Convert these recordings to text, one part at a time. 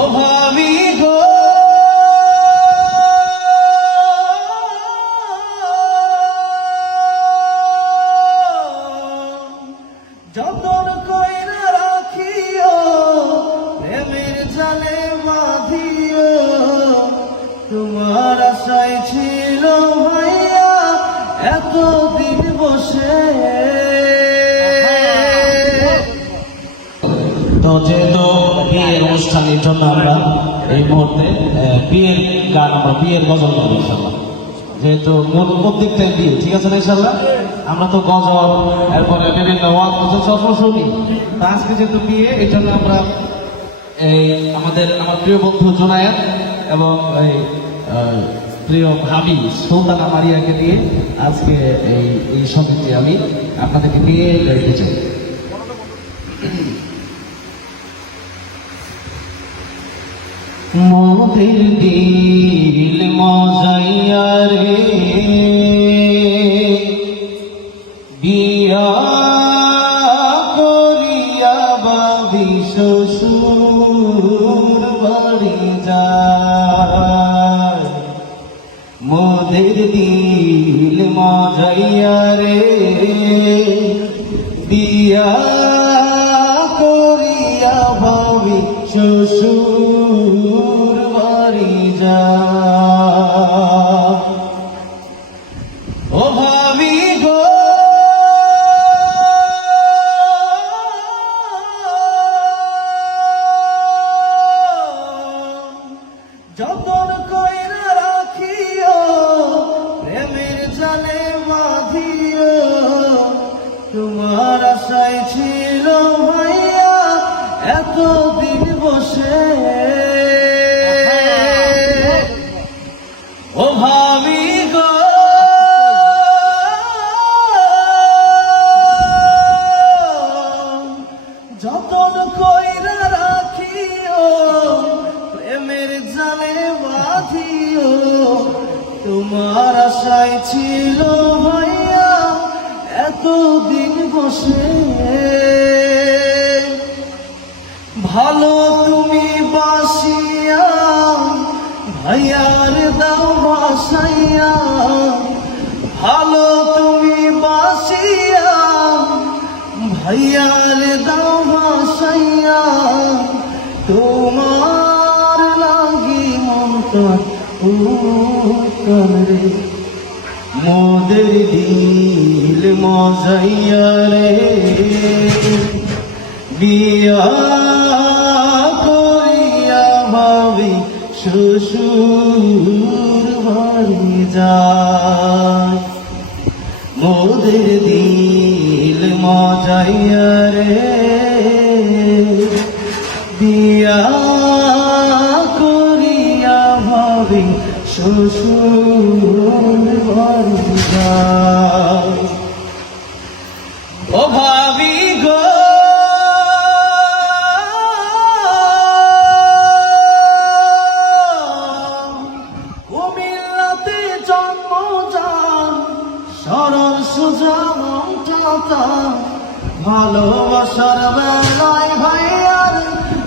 ও ভাবি গো যতন কইরা রাখিও প্রেমের জালে বাঁধিও তোমার আশায় ছিল ভাইয়া এতদিন বসে। তো যেহেতু বিয়ের অনুষ্ঠানের জন্য আমরা এই মুহূর্তে বিয়ের গান আমরা বিয়ের গজল গাবো ইনশাল্লাহ, যেহেতু প্রত্যেকটাই বিয়ে, ঠিক আছে না ইনশাল্লাহ? আমরা তো গজল এরপরে বিভিন্ন ওয়াজ সবসময় শুনি, তো আজকে যেহেতু বিয়ে এই জন্য আমরা এই আমার প্রিয় বন্ধু জোনায়েত এবং প্রিয় ভাবি সুলতানা মারিয়াকে দিয়ে আজকে এই সঙ্গীতটি আমি আপনাদেরকে নিয়ে গাইতে চাই। মোদের দিল মজাইয়া রে বিয়া করিয়া বাবি শ্বশুর বাড়ি যায়। মোদের দিল মজাইয়া রে বিয়া করিয়া বাবি শ্বশুর বাড়ি যায়। ও ভাবি গো যতন কইরা রাখিও প্রেমের জালে বাঁধিও তোমার আশায় ছিল ভাইয়া এতদিন বসে। ও ভাবি গো যতন কইরা রাখিও প্রেমের জালে বাঁধিও তোমার আশায় ছিল ভাইয়া এতদিন বসে। ভালো তুমি বাসিয়া ভাইয়ার দাও বাসাইয়া, ভালো তুমি বাসিয়া ভাইয়ার দাও বাসাইয়া তোমার লাগি মমতা করে মোদের দিল মজাইয়া রে বিয়া করিয়া ভাবি শ্বশুর বাড়ি যায়। মোদের দিল মজাইয়া রে বিয়া করিয়া ভাবি শ্বশুর বাড়ি যায়। ও ভাবি গো কুমিল্লাতে জন্মজান সরল সোজা মনটা ভালোবাসার বেলায় ভাইয়ার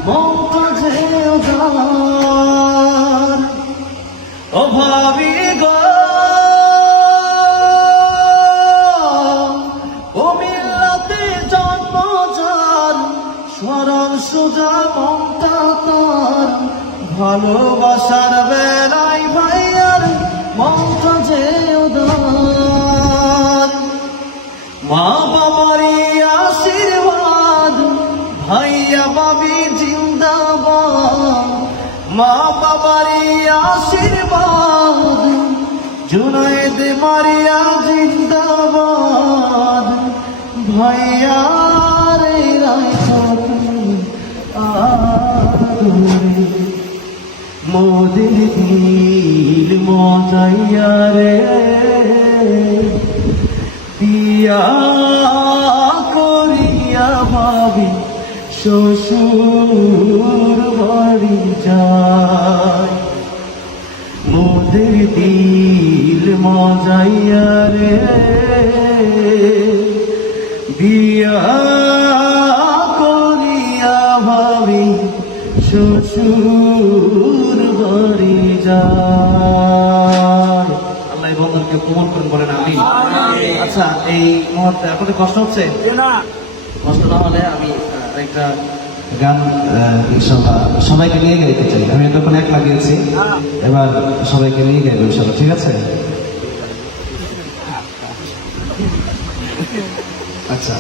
মনটা যে উদার। ও ভাবি গো কুমিল্লাতে জন্মজান সরল সোজা মনটা তার ভালোবাসার বেলায় ভাইয়ার মনটা যে উদার। মা বাবারই আশীর্বাদ ভাইয়া বাবি জিন্দাবাদ, মা বাবারই আশীর্বাদ জুনায়েদ মারিয়া জিন্দাবাদ। ভাইয়া রে মোদের দিল মজাইয়া রে বিয়া করিয়া ভাবি শ্বশুর বাড়ি যায়। মোদের দিল মজাইয়া রে বিয়া করিয়া ভাবি শ্বশুর শ্বশুর বাড়ি যায়। আল্লাহ এই বন্ধনকে কবুল করুন, বলেন আমি। আচ্ছা, এই মুহূর্তে আপনাদের কষ্ট হচ্ছে? কষ্ট না হলে আমি একটা গান ইনশাল্লাহ সবাইকে নিয়ে গাইতে চাই। আমি এতক্ষণ এক লাগিয়েছি, এবার সবাইকে নিয়ে গাইবো ইনশাল্লাহ, ঠিক আছে? আচ্ছা।